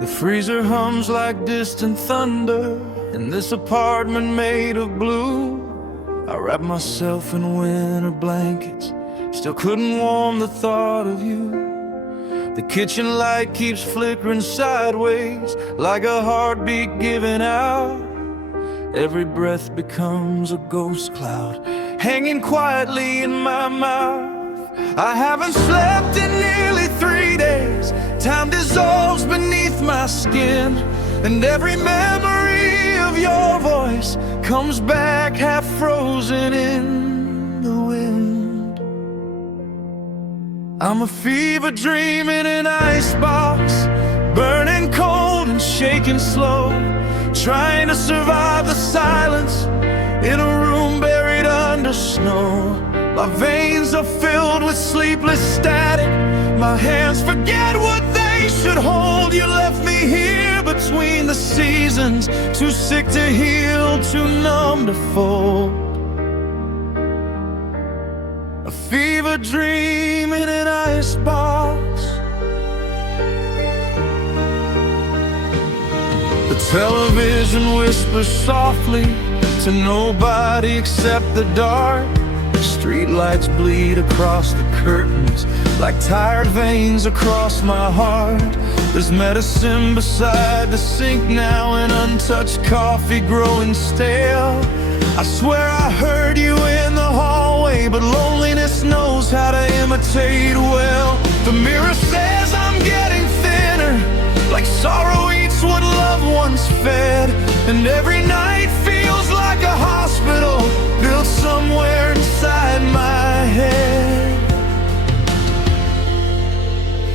The freezer hums like distant thunder in this apartment made of blue. I wrap myself in winter blankets, still couldn't warm the thought of you. The kitchen light keeps flickering sideways like a heartbeat giving out. Every breath becomes a ghost cloud hanging quietly in my mouth. I haven't slept in nearly 3 days. Time dissolves beneath my skin, and every memory of your voice comes back half frozen in the wind. I'm a fever dream in an icebox, burning cold and shaking slow, trying to survive the silence in a room buried under snow. My veins are filled with sleepless static. My hands forget what they should hold. You left me here between the seasons, too sick to heal, too numb to fold. A fever dream in an icebox. The television whispers softly to nobody except the dark. Streetlights bleed across the curtains like tired veins across my heart. There's medicine beside the sink now, and untouched coffee growing stale. I swear I heard you in the hallway, but loneliness knows how to imitate well. The mirror says I'm getting thinner, like sorrow eats what love once fed. And every night feels like a hospital built somewhere inside my head.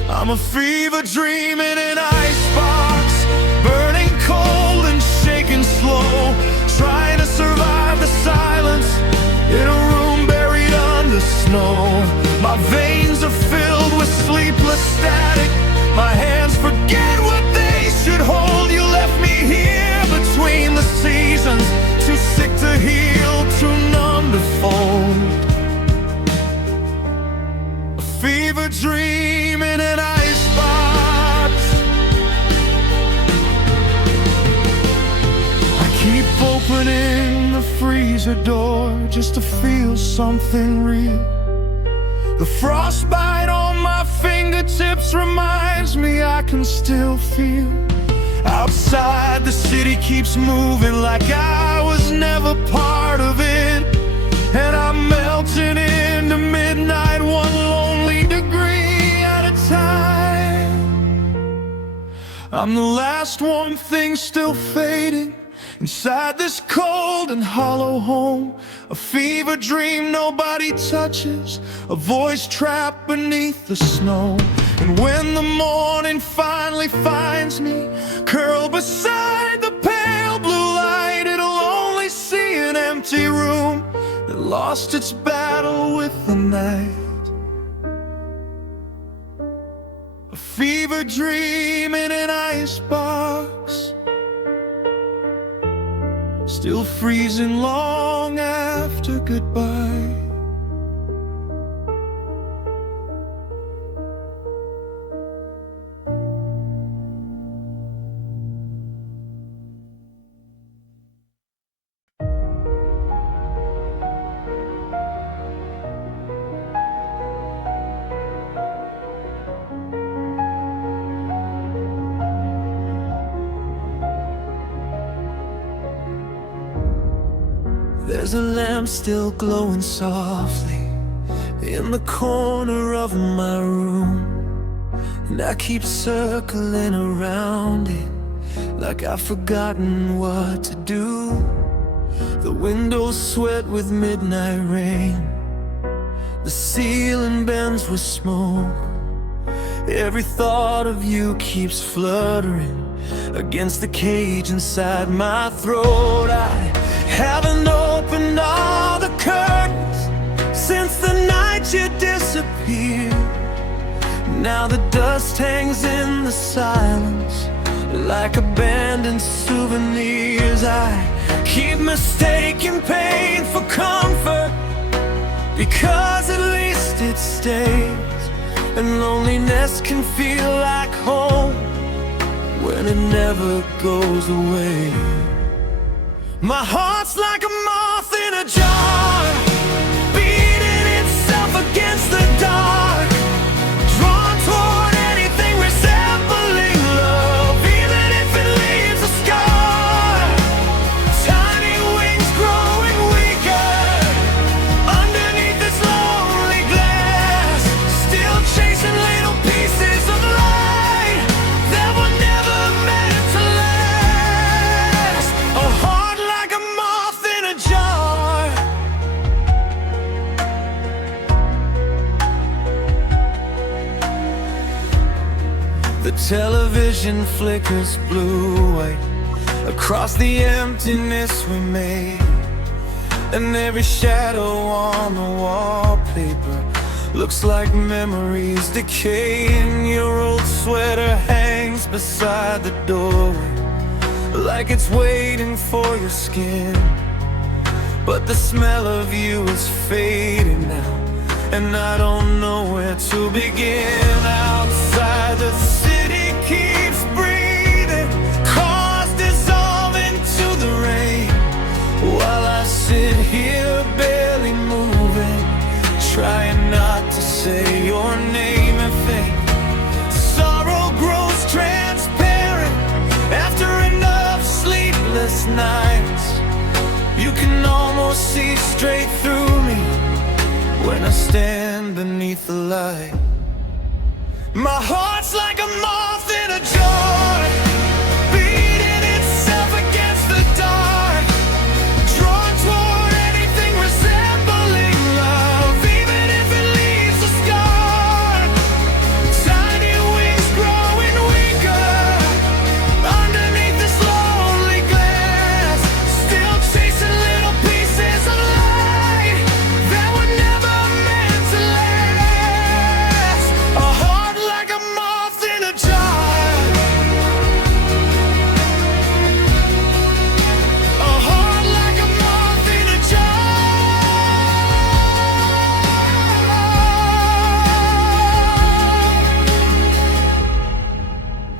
I'm a fever dream in an icebox, burning cold and shaking slow, trying to survive the silence in a room buried under snow. My veins are filled with sleepless static. My hands forget what they should hold. You left me here between the seasons, too sick to heal, too numb to fold. A fever dream in an icebox. I keep opening the freezer door just to feel something real. The frostbite on my fingertips reminds me I can still feel. Outside, the city keeps moving like I was never part of it, and I'm melting into midnight, one lonely degree at a time. I'm the last one thing still fading inside this cold and hollow home. A fever dream nobody touches, a voice trapped beneath the snow. And when the morning finally finds me curled beside the pale blue light, it'll only see an empty room that lost its battle with the night. A fever dream in an icebox, still freezing long after goodbye. There's a lamp still glowing softly in the corner of my room, and I keep circling around it like I've forgotten what to do. The windows sweat with midnight rain, the ceiling bends with smoke. Every thought of you keeps fluttering against the cage inside my throat. I haven't opened all the curtains since the night you disappeared. Now the dust hangs in the silence like abandoned souvenirs. I keep mistaking pain for comfort, because at least it stays. And loneliness can feel like home never goes away. My heart's like a moth in a jar, beating itself against the dark, drawn toward anything resembling love, even if it leaves a scar. Tiny wings growing weaker underneath this lonely glass, still chasing little pieces of light that were never meant to last. A heart like a moth in a jar. The television flickers blue-white across the emptiness we made, and every shadow on the wallpaper looks like memories decaying. Your old sweater hangs beside the doorway, like it's waiting for your skin. But the smell of you is fading now, and I don't know where to begin. Outside the city keeps breathing, cars dissolve into the rain, while I sit here barely moving, trying not to say your name in vain. Sorrow grows transparent after enough sleepless nights. You can almost see straight through me when I stand beneath the light. My heart's like a moth in a jar, beating itself against the dark, drawn toward anything resembling love, even if it leaves a scar. Tiny wings growing weaker underneath this lonely glass, still chasing little pieces of light that were never meant to last. A heart like a moth in a jar. A heart like a moth in a jar.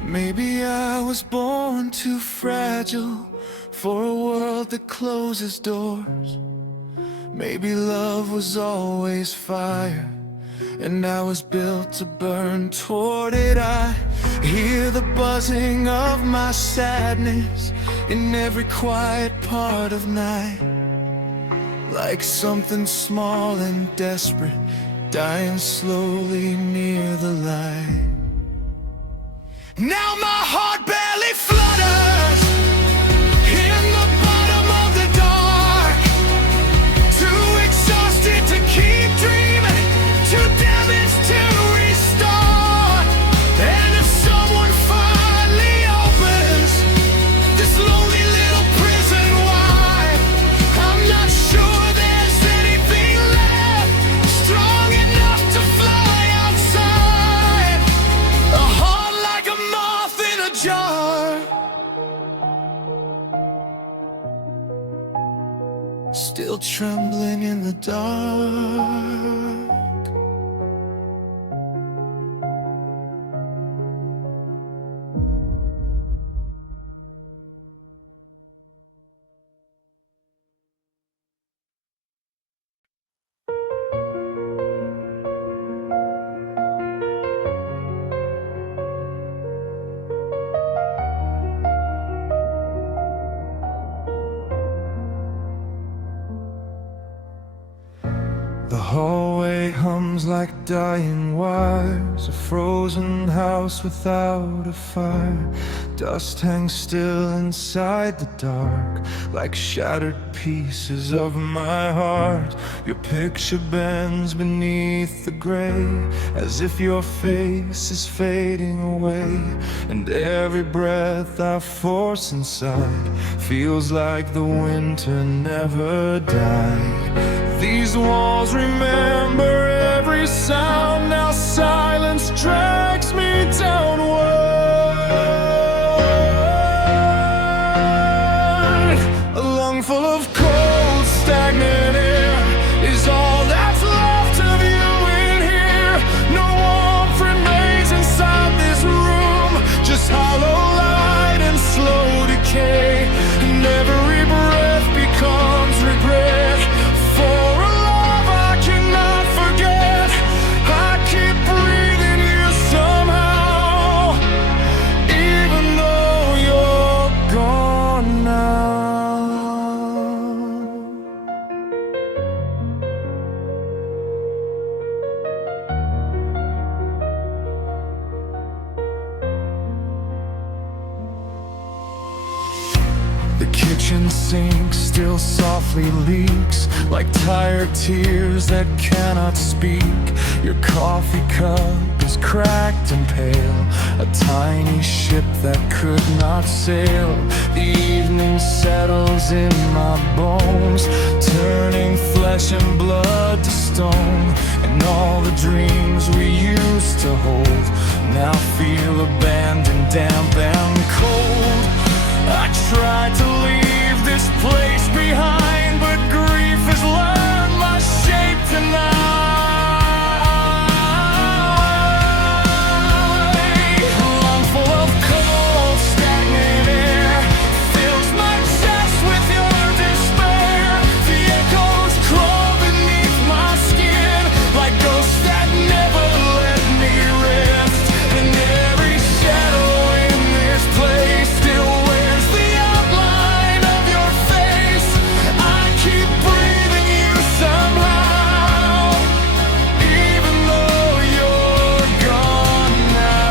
Maybe I was born too fragile for a world that closes doors. Maybe love was always fire, and I was built to burn toward it. I hear the buzzing of my sadness in every quiet part of night, like something small and desperate dying slowly near the light. Now my heart barely flutters in the bottom of the dark, too exhausted to keep dreaming, too damaged to restart. And if someone finally opens this lonely little prison wide, I'm not sure there's anything left strong enough to fly outside. A heart like a moth in a jar, still trembling in the dark. The hallway hums like dying wires, a frozen house without a fire. Dust hangs still inside the dark, like shattered pieces of my heart. Your picture bends beneath the gray, as if your face is fading away. And every breath I force inside feels like the winter never died. These walls remember every sound, now silence drags me downward. A lung full of cold, stagnant air is all that's left of you in here. No warmth remains inside this room, just hollow light and kitchen sink still softly leaks, like tired tears that cannot speak. Your coffee cup is cracked and pale, a tiny ship that could not sail. The evening settles in my bones, turning flesh and blood to stone. And all the dreams we used to hold now feel abandoned, damp and cold. I tried to leave this place behind, but grief has learned my shape tonight. Lungful of cold, stagnant air fills my chest with your despair. The echoes crawl beneath my skin like ghosts that never let me rest. And every shadow in this place still wears the outline of your face. I keep breathing you somehow, even though you're gone now.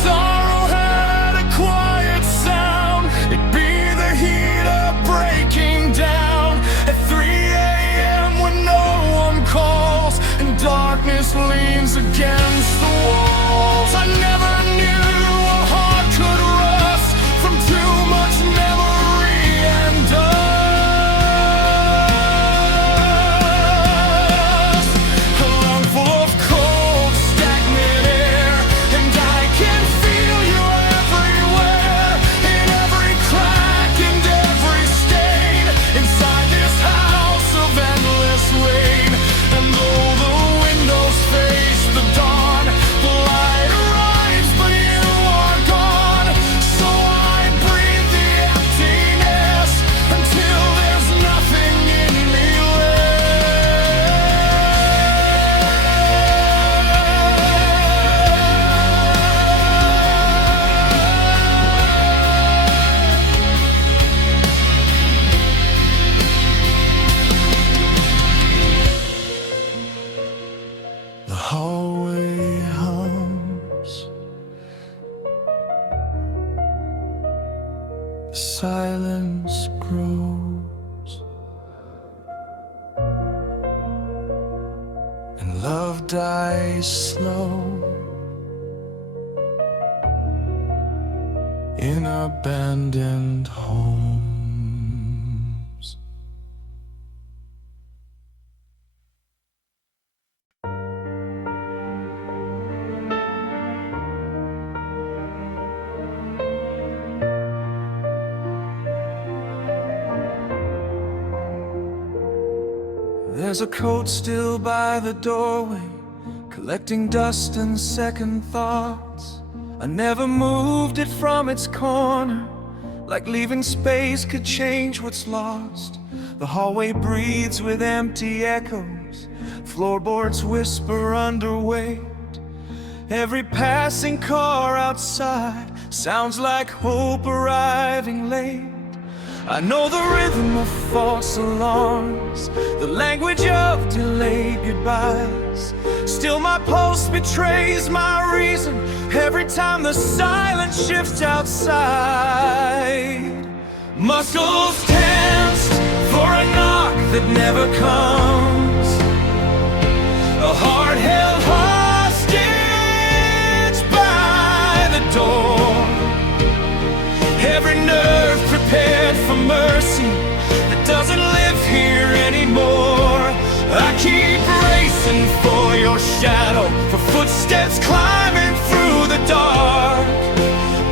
Sorrow had a quiet sound, it'd be the heat of breaking down at 3 a.m. when no one calls and darkness leans against the walls. I never knew a heart could rust from too much memory and dust. A lung full of cold, stagnant air, and I can feel you everywhere, in every crack and every stain, inside this house of endless rain. And though the windows face the dawn, the light arrives, but you are gone. So I breathe the emptiness until there's nothing in me left. The hallway hums, the silence grows, and love dies slow in abandoned homes. There's a coat still by the doorway, collecting dust and second thoughts. I never moved it from its corner, like leaving space could change what's lost. The hallway breathes with empty echoes, floorboards whisper underweight. Every passing car outside sounds like hope arriving late. I know the rhythm of false alarms, the language of delayed goodbyes. Still my pulse betrays my reason every time the silence shifts outside. Muscles tensed for a knock that never comes, a heart held hostage by the door. Every nerve prepared for mercy that doesn't live here anymore. I keep racing for your shadow, for footsteps climbing through the dark.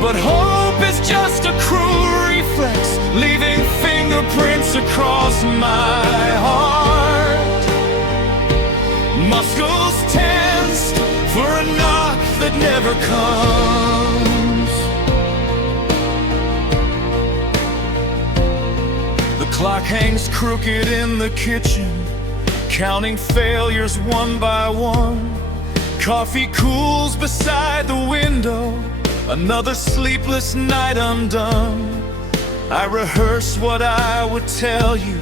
But hope is just a cruel reflex, leaving fingerprints across my heart. Muscles tensed for a knock that never comes. The clock hangs crooked in the kitchen, counting failures one by one. Coffee cools beside the window, another sleepless night undone. I rehearse what I would tell you,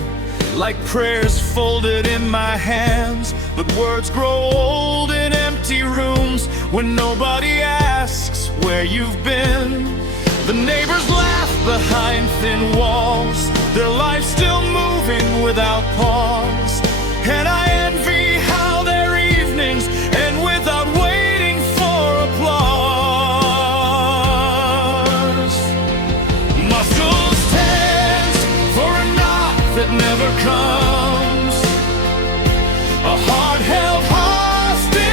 like prayers folded in my hands. But words grow old in empty rooms when nobody asks where you've been. The neighbors laugh behind thin walls, their life still moving without pause. And I envy how their evenings end without waiting for applause. Muscles tense for a knock that never comes, a heart held hostage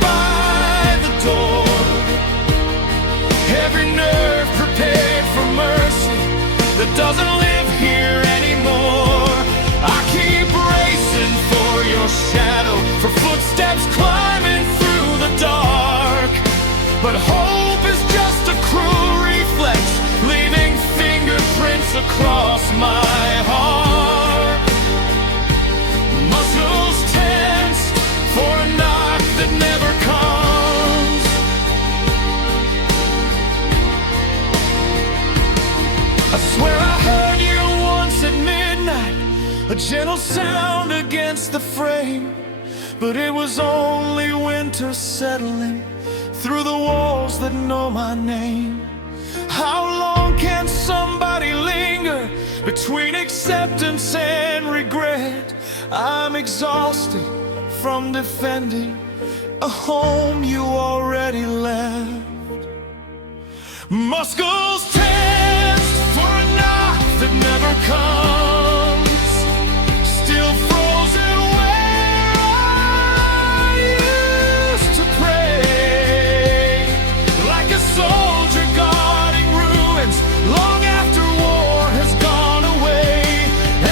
by the door, every nerve prepared for mercy that doesn't live here anymore. I keep racing for your shadow, for footsteps climbing through the dark, but hope is just a cruel reflex, leaving fingerprints across my heart. Muscles tense for a knock that never comes. I swear I heard you once at midnight, a gentle sound against the frame, but it was only winter settling through the walls that know my name. How long can somebody linger between acceptance and regret? I'm exhausted from defending a home you already left. Muscles tense for a knock that never comes, still frozen where I used to pray, like a soldier guarding ruins long after war has gone away.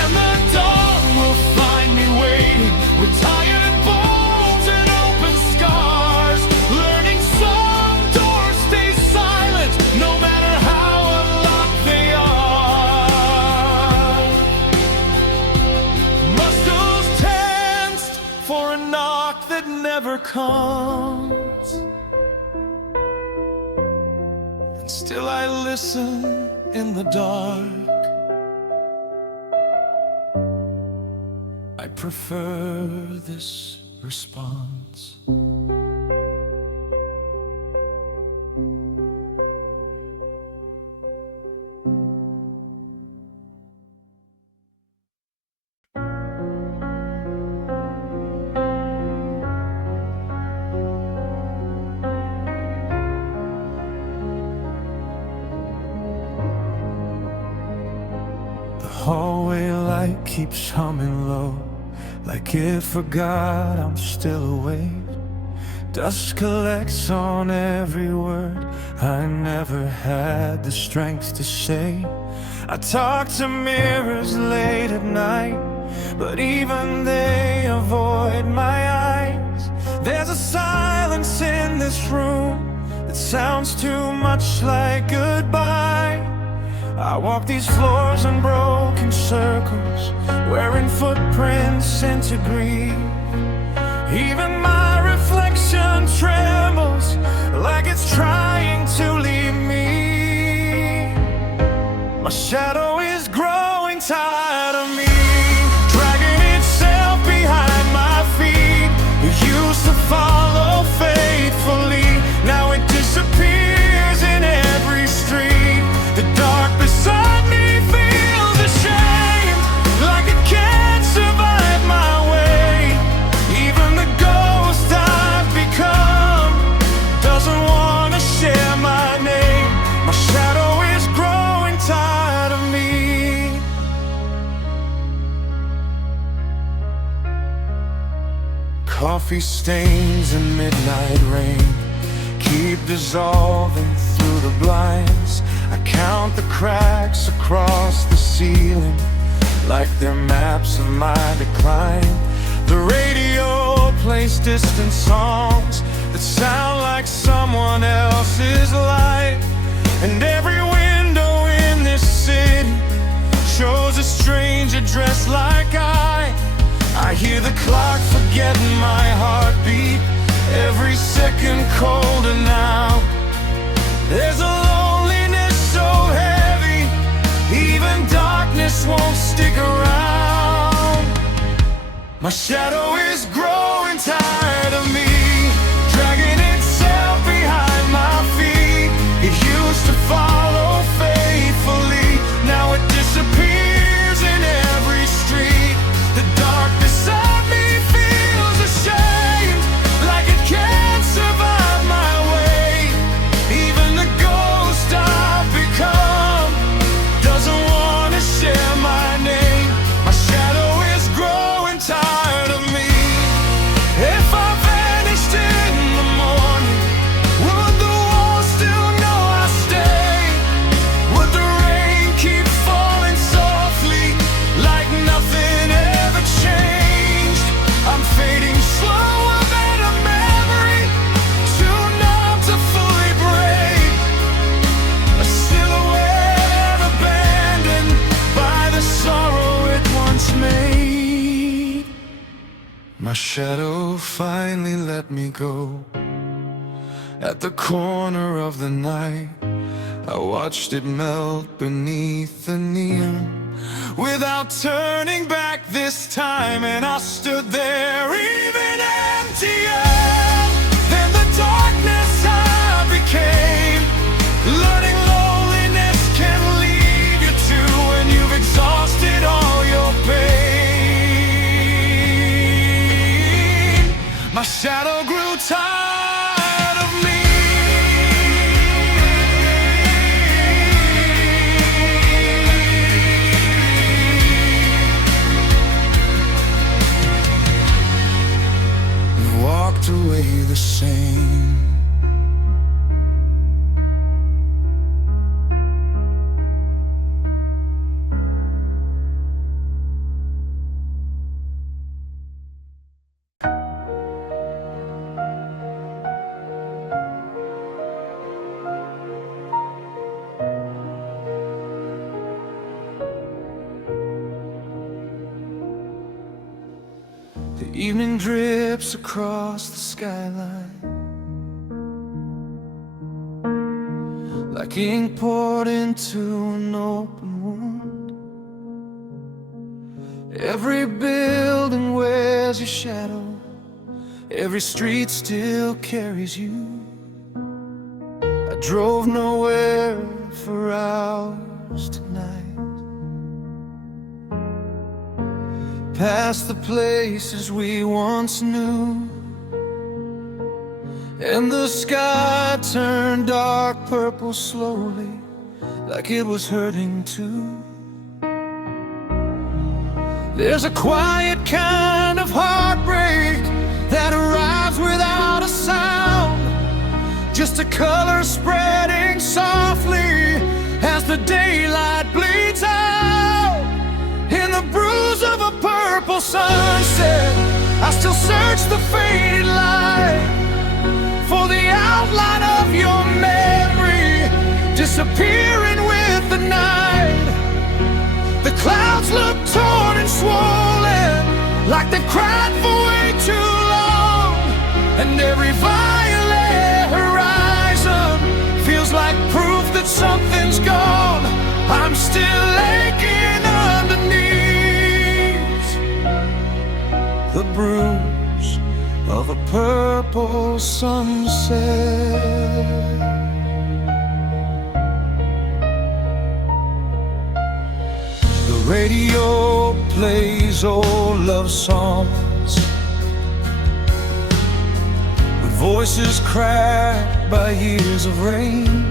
And the dawn will find me waiting with tired bones and open scars, learning some doors stay silent no matter how unlocked they are. Muscles tensed for a knock that never comes, and still I listen in the dark. I prefer this response. Hallway light keeps humming low, like it forgot I'm still awake. Dust collects on every word I never had the strength to say. I talk to mirrors late at night, but even they avoid my eyes. There's a silence in this room that sounds too much like goodbye. I walk these floors in broken circles, wearing footprints sent to grieve. Even my reflection trembles like it's trying to leave me. My shadow is growing tired of me, dragging itself behind my feet. It used to follow faithfully, now it disappears in every street. The dark beside me feels ashamed, like it can't survive my way. Even the ghost I've become doesn't want to share my name. My shadow is growing tired of me. Coffee stains and midnight rain keep dissolving through the blinds. I count the cracks across the ceiling like they're maps of my decline. The radio plays distant songs that sound like someone else's life, and every window in this city shows a stranger dressed like I hear the clock forgetting my heartbeat, every second colder now. There's a loneliness so heavy, even darkness won't stick around. My shadow is growing tired of me, dragging itself behind my feet. It used to follow faith. shadow finally let me go. At the corner of the night, I watched it melt beneath the neon, without turning back this time. And I stood there even emptier than the darkness I became, learning loneliness can lead you to when you've exhausted all your pain. My shadow grew tired of me. Walked away the same. The evening drips across the skyline, like ink poured into an open wound. Every building wears your shadow, every street still carries you. I drove nowhere for hours tonight, past the places we once knew, and the sky turned dark purple slowly, like it was hurting too. There's a quiet kind of heartbreak that arrives without a sound, just a color spreading softly as the daylight bleeds out. In the bruise of a purple sunset, I still search the faded light for the outline of your memory disappearing with the night. The clouds look torn and swollen, like they've cried for way too long, and every violet horizon feels like proof that something's gone. I'm still aching underneath the bruise of a purple sunset. The radio plays old love songs with voices cracked by years of rain.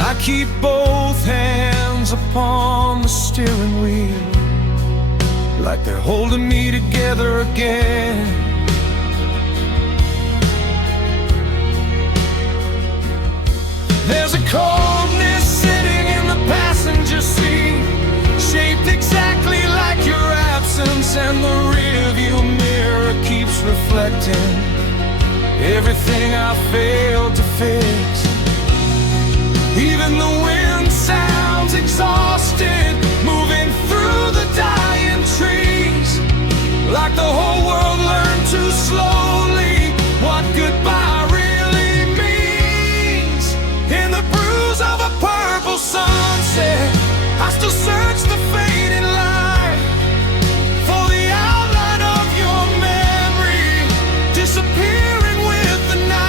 I keep both hands upon the steering wheel, like they're holding me together again. There's a coldness sitting in the passenger seat, shaped exactly like your absence, and the rearview mirror keeps reflecting everything I failed to fix. Even the wind sounds exhausted, moving through the dying trees, like the whole world learned too slowly what goodbye really means. In the bruise of a purple sunset, I still search the fading light for the outline of your memory disappearing with the night.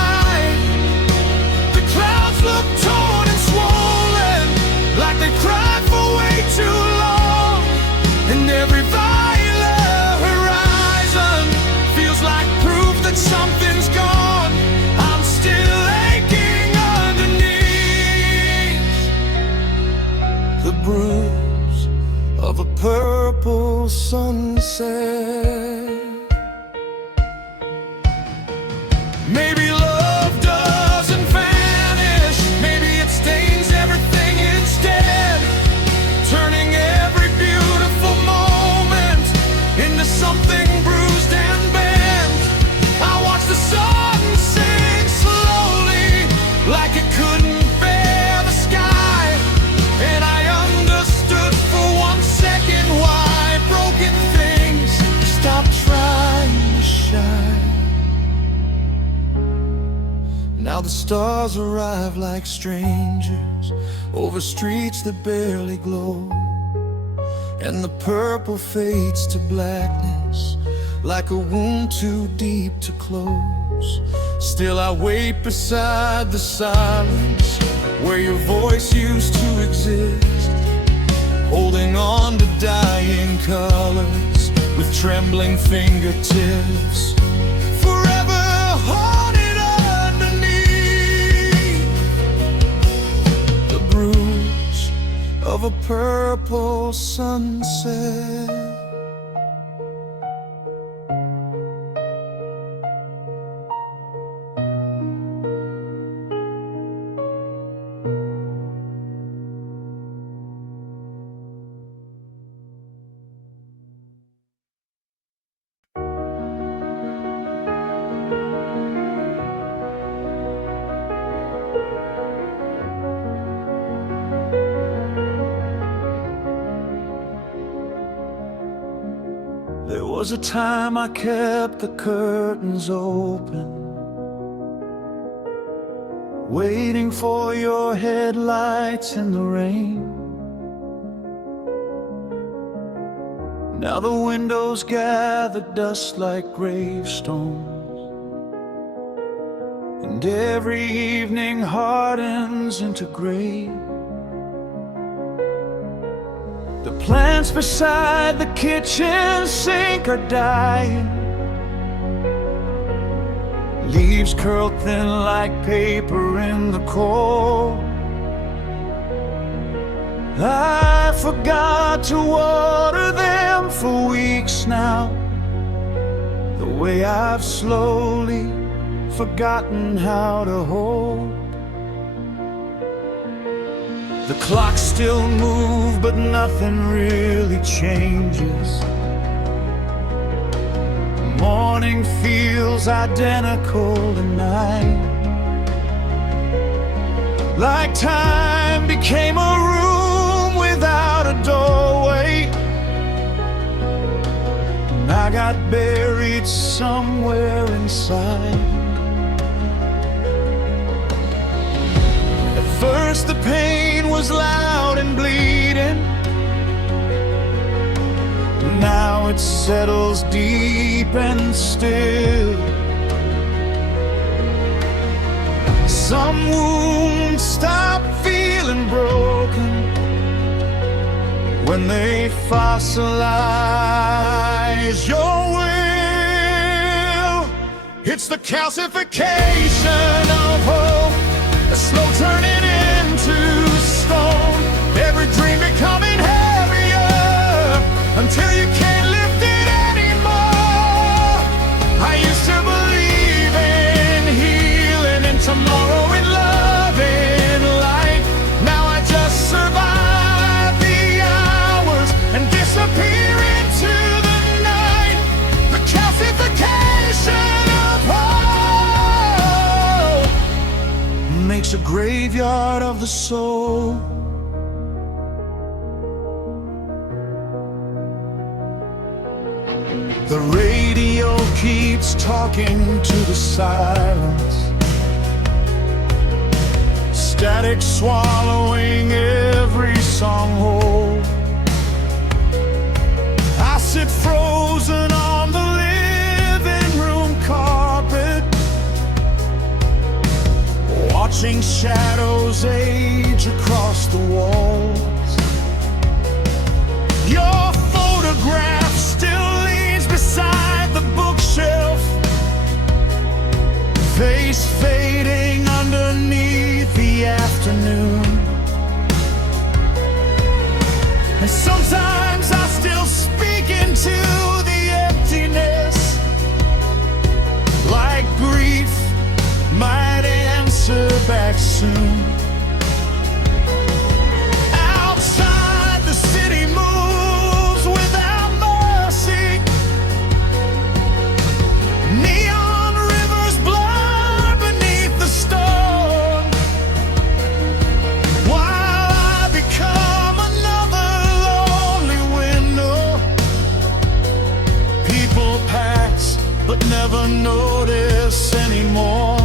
Now the stars arrive like strangers over streets that barely glow, and the purple fades to blackness like a wound too deep to close. Still I wait beside the silence where your voice used to exist, holding on to dying colors with trembling fingertips. Forever haunted underneath the bruise of a purple sunset. There was a time I kept the curtains open, waiting for your headlights in the rain. Now the windows gather dust like gravestones, and every evening hardens into gray. The plants beside the kitchen sink are dying, leaves curl thin like paper in the cold. I forgot to water them for weeks now, the way I've slowly forgotten how to hold. The clocks still move, but nothing really changes. Morning feels identical to night, like time became a room without a doorway, and I got buried somewhere inside. At first the pain was loud and bleeding, now it settles deep and still. Some wounds stop feeling broken when they fossilize your will. It's the calcification of hope, a slow turning into stone, every dream becoming heavier until you can't lift it anymore. I used to believe in healing and tomorrow, in love, in light. Now I just survive the hours and disappear into the night. The calcification of hope makes a graveyard of the soul. The radio keeps talking to the silence, static swallowing every song whole. I sit frozen on the living room carpet, watching shadows age across the walls. Your photograph still leans beside the bookshelf, face fading underneath the afternoon. And sometimes I still speak into the emptiness, like grief might answer back soon. Outside the city moves without mercy, neon rivers blur beneath the storm, while I become another lonely window. People pass but never notice anymore.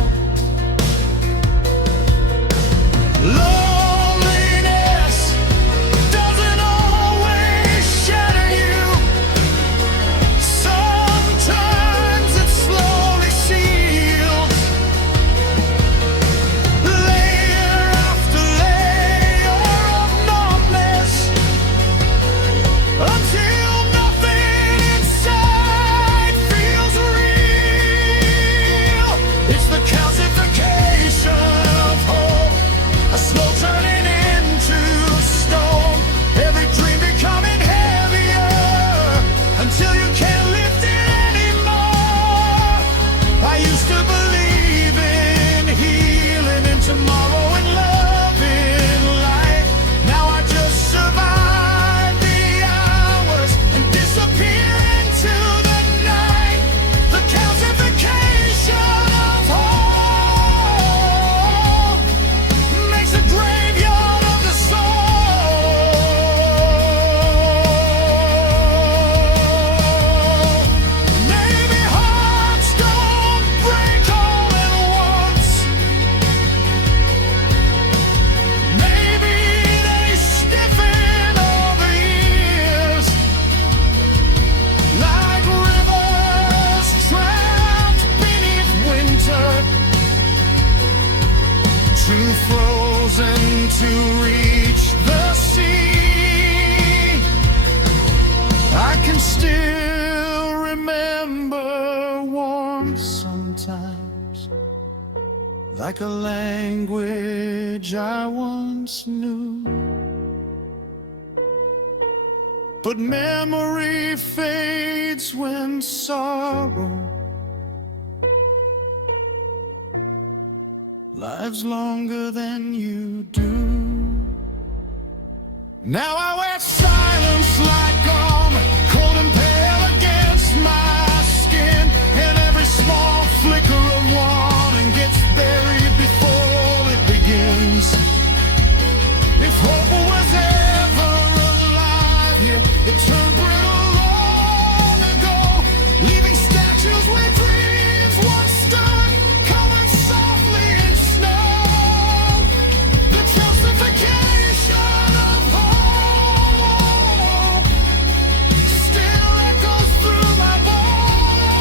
too frozen to reach the sea. I can still remember warmth sometimes, like a language I once knew. But memory fades when sorrow lives longer than you do. Now I wear silence like armor, cold and pale against my skin, and every small flicker of warning gets buried before it begins. If hope was ever alive here, it turned brittle long ago, leaving statues where dreams once stood, covered softly in snow. The justification of hope still echoes through my bones,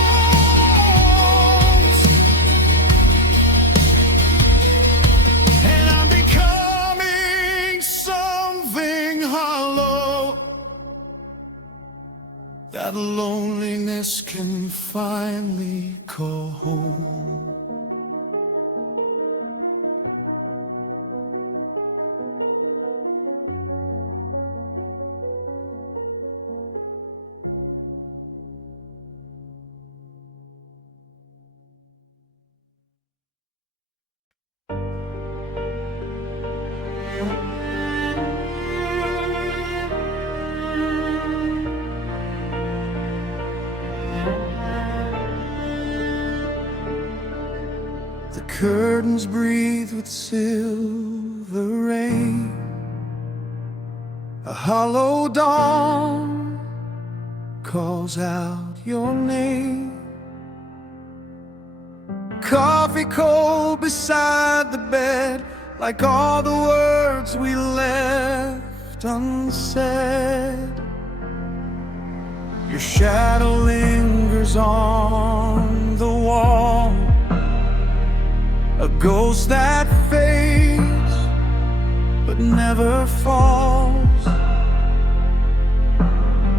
and I'm becoming something hollow that loneliness can finally call home. The curtains breathe with silver rain. A hollow dawn calls out your name. Coffee cold beside the bed, like all the words we left unsaid. Your shadow lingers on the wall, a ghost that fades but never falls.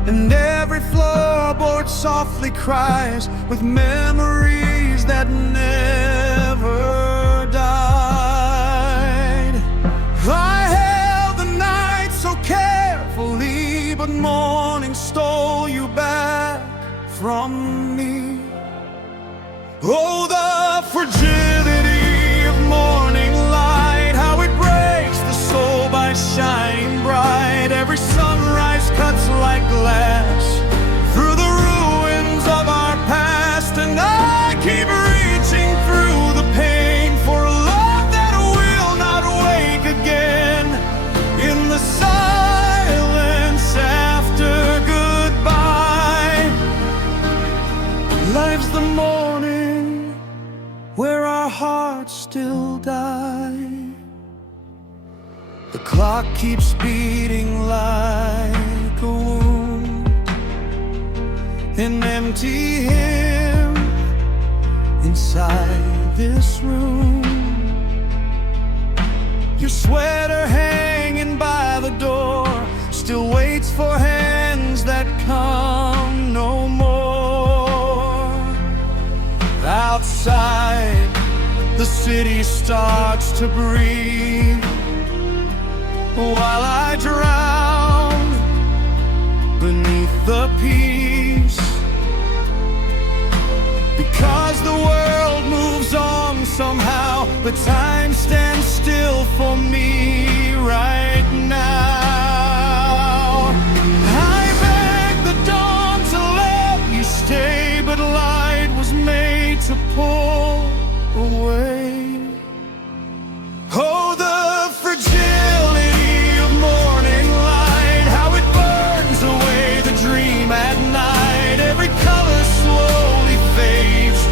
And every floorboard softly cries with memories that never died. I held the night so carefully, but morning stole you back from me. Oh, the fragility of morning light, how it breaks the soul by shining bright. Every sunrise cuts like glass through the ruins of our past, and I keep reaching through the pain for a love that will not wake again. In the silence after goodbye, life's the morning where our hearts still die. The clock keeps beating like a wound, an empty hymn inside this room. Your sweater hanging by the door still waits for hands that come no more. Outside, the city starts to breathe, while I drown beneath the peace. Because the world moves on somehow, but time stands still for me right now. I beg the dawn to let you stay, but light was made to pull away. Oh, the fragility of morning light, how it burns away the dream at night. Every color slowly fades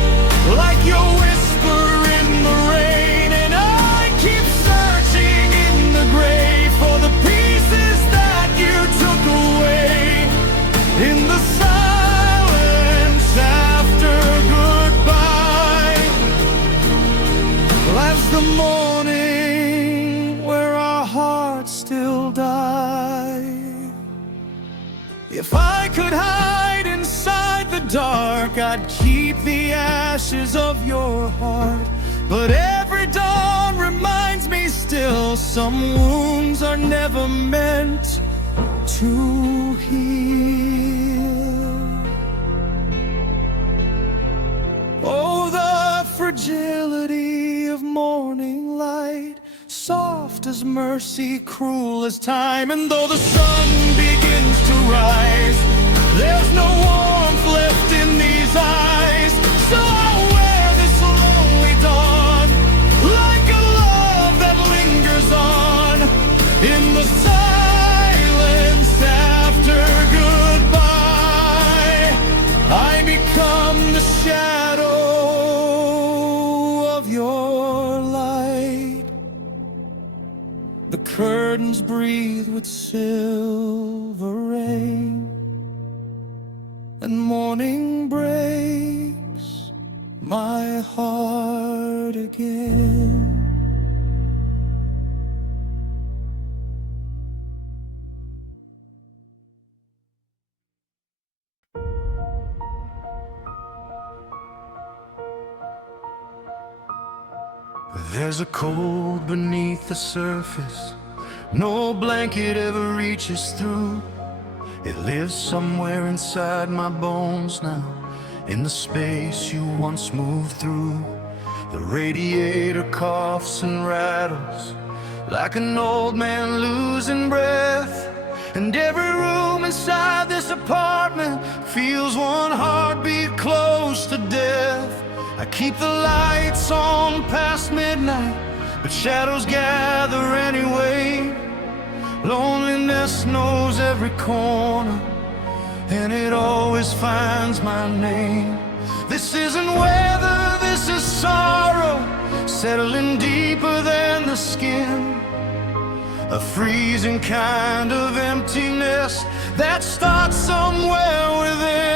like your whisper in the rain, and I keep searching in the grave for the pieces that you took away. In the silence after goodbye, life's the morning die. If I could hide inside the dark, I'd keep the ashes of your heart. But every dawn reminds me still, some wounds are never meant to heal. Oh, the fragility of morning light, soft as mercy, cruel as time. And though the sun begins to rise, there's no warmth left in these eyes. So I'll wear this lonely dawn like a love that lingers on in the silence after goodbye. I become the shadow of your light. The curtains breathe with silver rain, and morning breaks my heart again. There's a cold beneath the surface no blanket ever reaches through. It lives somewhere inside my bones now, in the space you once moved through. The radiator coughs and rattles like an old man losing breath, and every room inside this apartment feels one heartbeat close to death. I keep the lights on past midnight, but shadows gather anyway. Loneliness knows every corner, and it always finds my name. This isn't weather, this is sorrow, settling deeper than the skin. A freezing kind of emptiness that starts somewhere within.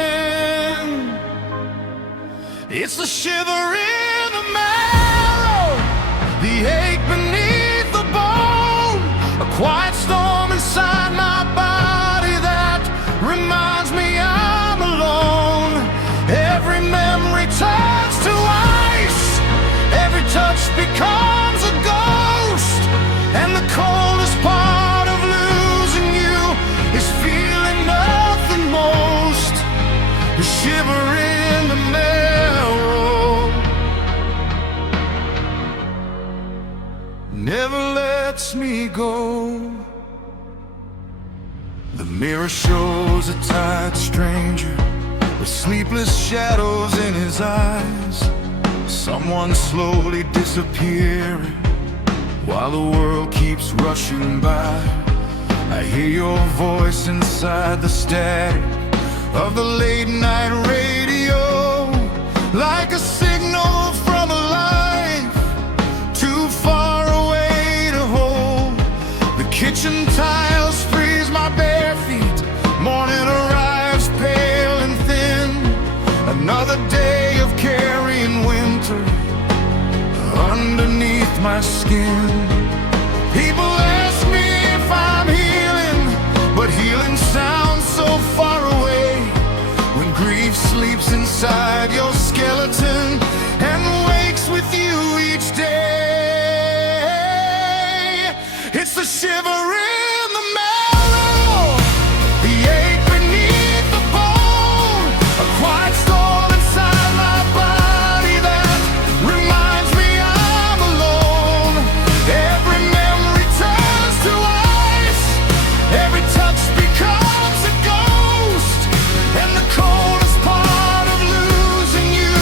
It's the shiver in the marrow, the ache beneath the bone, a quiet storm inside my body that reminds me I'm alone. Every memory turns to ice, every touch becomes a ghost, and the coldest part of losing you is feeling nothing most. The shiver in the marrow never lets me go. The mirror shows a tired stranger with sleepless shadows in his eyes. Someone slowly disappearing while the world keeps rushing by. I hear your voice inside the static of the late night radio, like a signal from a life too far away to hold. The kitchen tiles freeze my bare feet, morning arrives pale and thin. Another day of carrying winter underneath my skin. People ask me if I'm healing, but healing sounds so far away when grief sleeps inside your skeleton and wakes with you each day. It's the shiver in the marrow, the ache beneath the bone, a quiet storm inside my body that reminds me I'm alone. Every memory turns to ice, every touch becomes a ghost, and the coldest part of losing you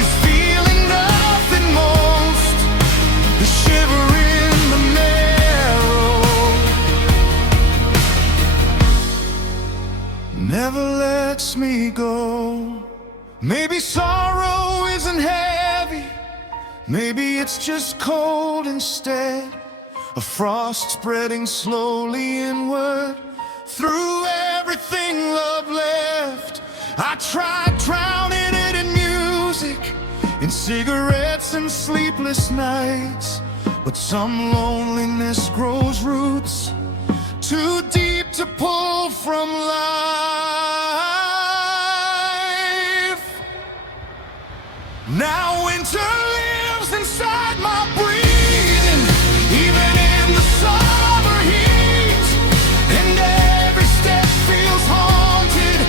is feeling nothing most. The shiver in the marrow never lets me go. Maybe sorrow isn't heavy, maybe it's just cold instead. A frost spreading slowly inward through everything love left. I tried drowning it in music, in cigarettes and sleepless nights, but some loneliness grows roots too deep to pull from life. Now winter lives inside my breathing, even in the summer heat, and every step feels haunted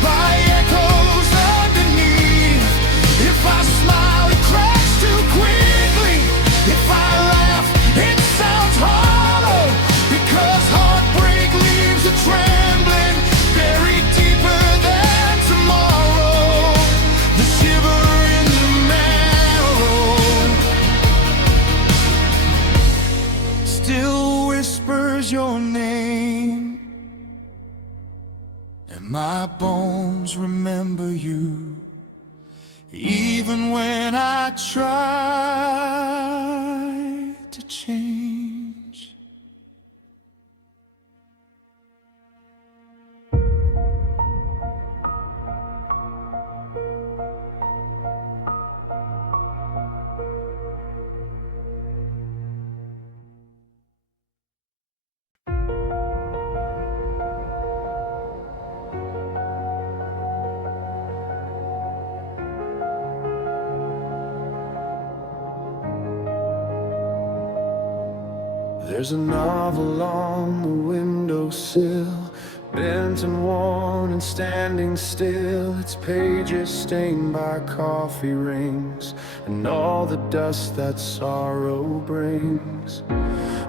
by echoes underneath. If I smile, it cracks too quickly. If I laugh, it sounds hollow, because heartbreak leaves a trembling, buried deeper than tomorrow. The shiver in the marrow still whispers your name, and my bones remember you, even when I try to change. There's a novel on the windowsill, bent and worn and standing still. Its pages stained by coffee rings and all the dust that sorrow brings.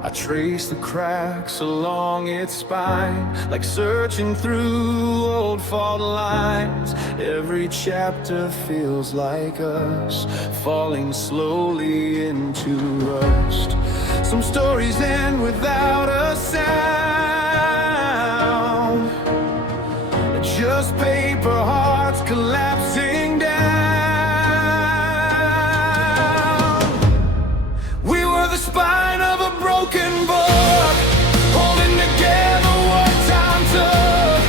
I trace the cracks along its spine, like searching through old fault lines. Every chapter feels like us, falling slowly into rust. Some stories end without a sound, just paper hearts collapsing down. We were the spine of a broken book, holding together what time took.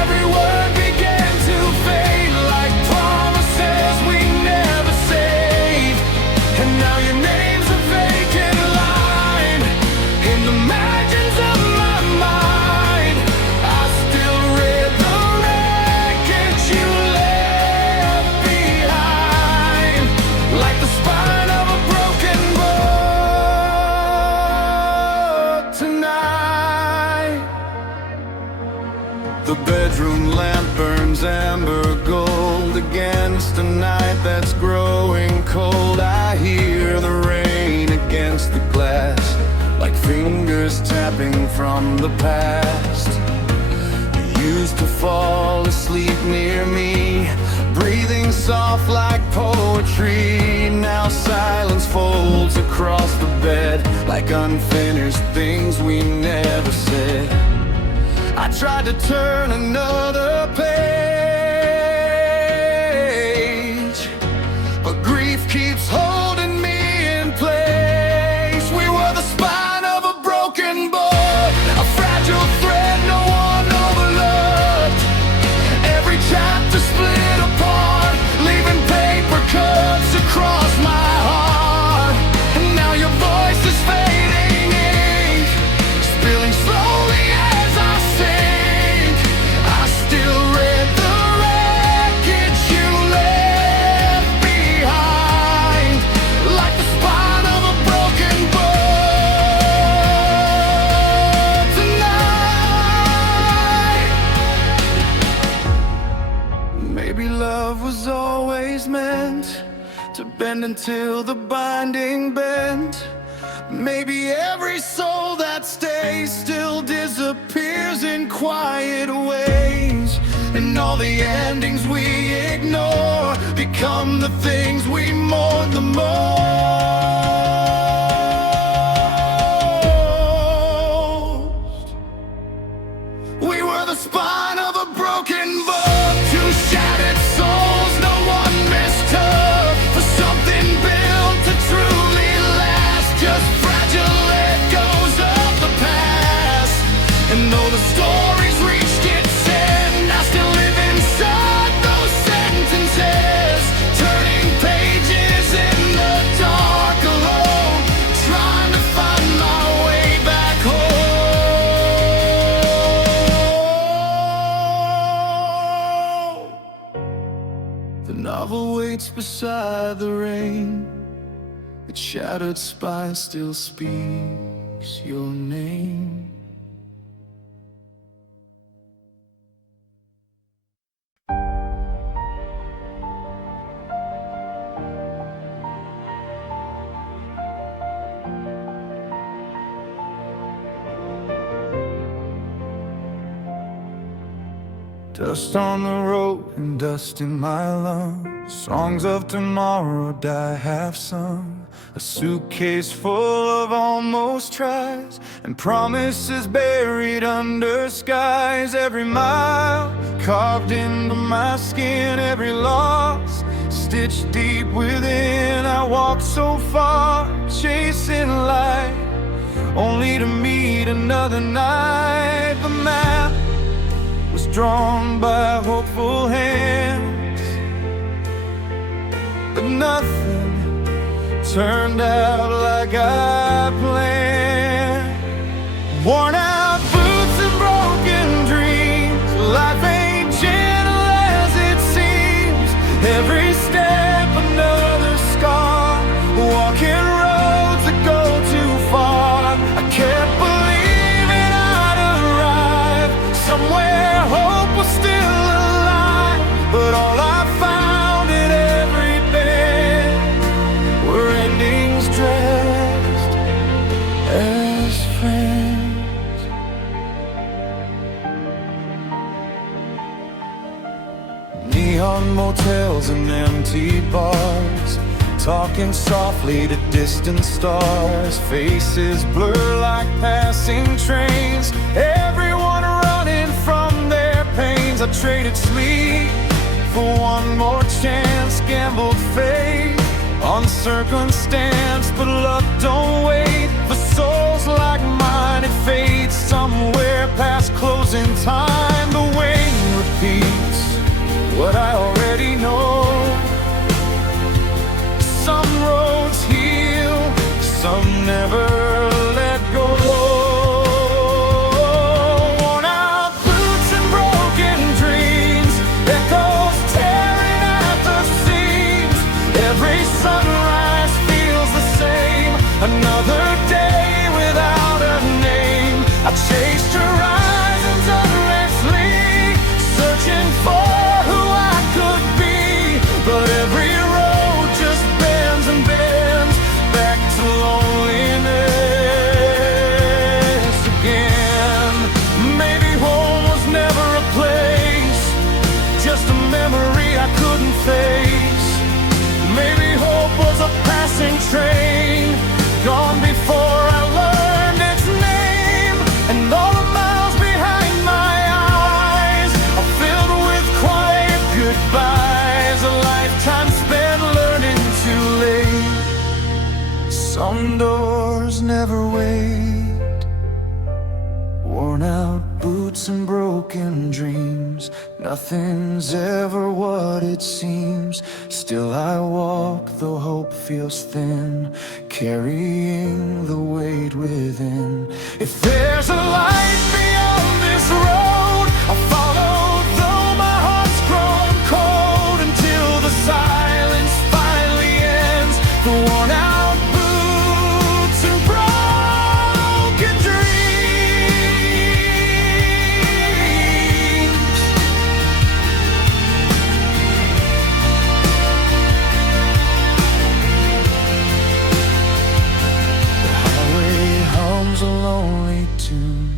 Every word began to fade like promises we never saved. And now your name's a vacant line in the margins of my mind. I still read the wreckage you left behind, like the spine of a broken book tonight. The bedroom lamp burns amber gold against a night that's growing cold. I hear the rain against the glass, like fingers tapping from the past. You used to fall asleep near me, breathing soft like poetry. Now silence folds across the bed, like unfinished things we never said. I tried to turn another page, but grief keeps holding me in place. We were the spine of a broken book, a fragile thread no one overlooked. Every chapter split apart, leaving paper cuts across my heart. And now your voice is fading ink, spilling slowly as I sink. I still read the wreckage you left behind, like the spine of a broken book tonight. Maybe love was always meant to bend until the binding bent. Maybe every soul that stays still disappears in quiet ways, and all the endings we ignore become the things we mourn the most. We were the spine of a broken book, two shattered souls no one mistook for something built to truly last, just fragile echoes of the past. And though the story's reached its end, I still live inside those sentences, turning pages in the dark. beside the rain. Its shattered spire still speaks your name. Dust on the road and dust in my lungs. Songs of tomorrow die half sung. A suitcase full of almost tries and promises buried under skies. Every mile carved into my skin, every loss stitched deep within. I walked so far chasing light, only to meet another night. The map was drawn by hopeful hands, but nothing turned out like I planned. Worn out boots and broken dreams, life ain't gentle as it seems. Every step another scar, walking roads that go too far. I kept believing I'd arrive somewhere, hope was still alive, but all I found in every bed were endings dressed as friends. Neon motels and empty bars, talking softly to distant stars. Faces blur like passing trains, everyone running from their pains. I traded sleep for one more chance, gambled faith on circumstance, but luck don't wait for souls like mine. It fades somewhere past closing time. The wind repeats what I already know. Some roads heal, some never let go. Worn out boots and broken dreams, echoes tearing at the seams. Every sunrise feels the same, another day without a name. I chased horizons endlessly, searching for who I could be, but every road just bends and bends back to loneliness again. Maybe home was never a place, just a memory I couldn't face. Maybe hope was a passing train, gone before I learned its name. And all the miles behind my eyes are filled with quiet goodbyes, a lifetime spent learning too late. Some doors never wait, worn out boots and broken dreams. Nothing's ever what it seems. Still I walk, though hope feels thin, carrying the weight within. If there's a light beyond this road, I'll follow, though my heart's grown cold, until the silence finally ends. The worn out boots and broken dreams. The highway hums a lonely tune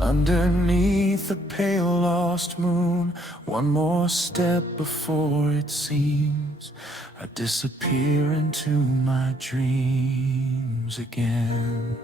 underneath the pale lost moon. One more step before it seems I disappear into my dreams again.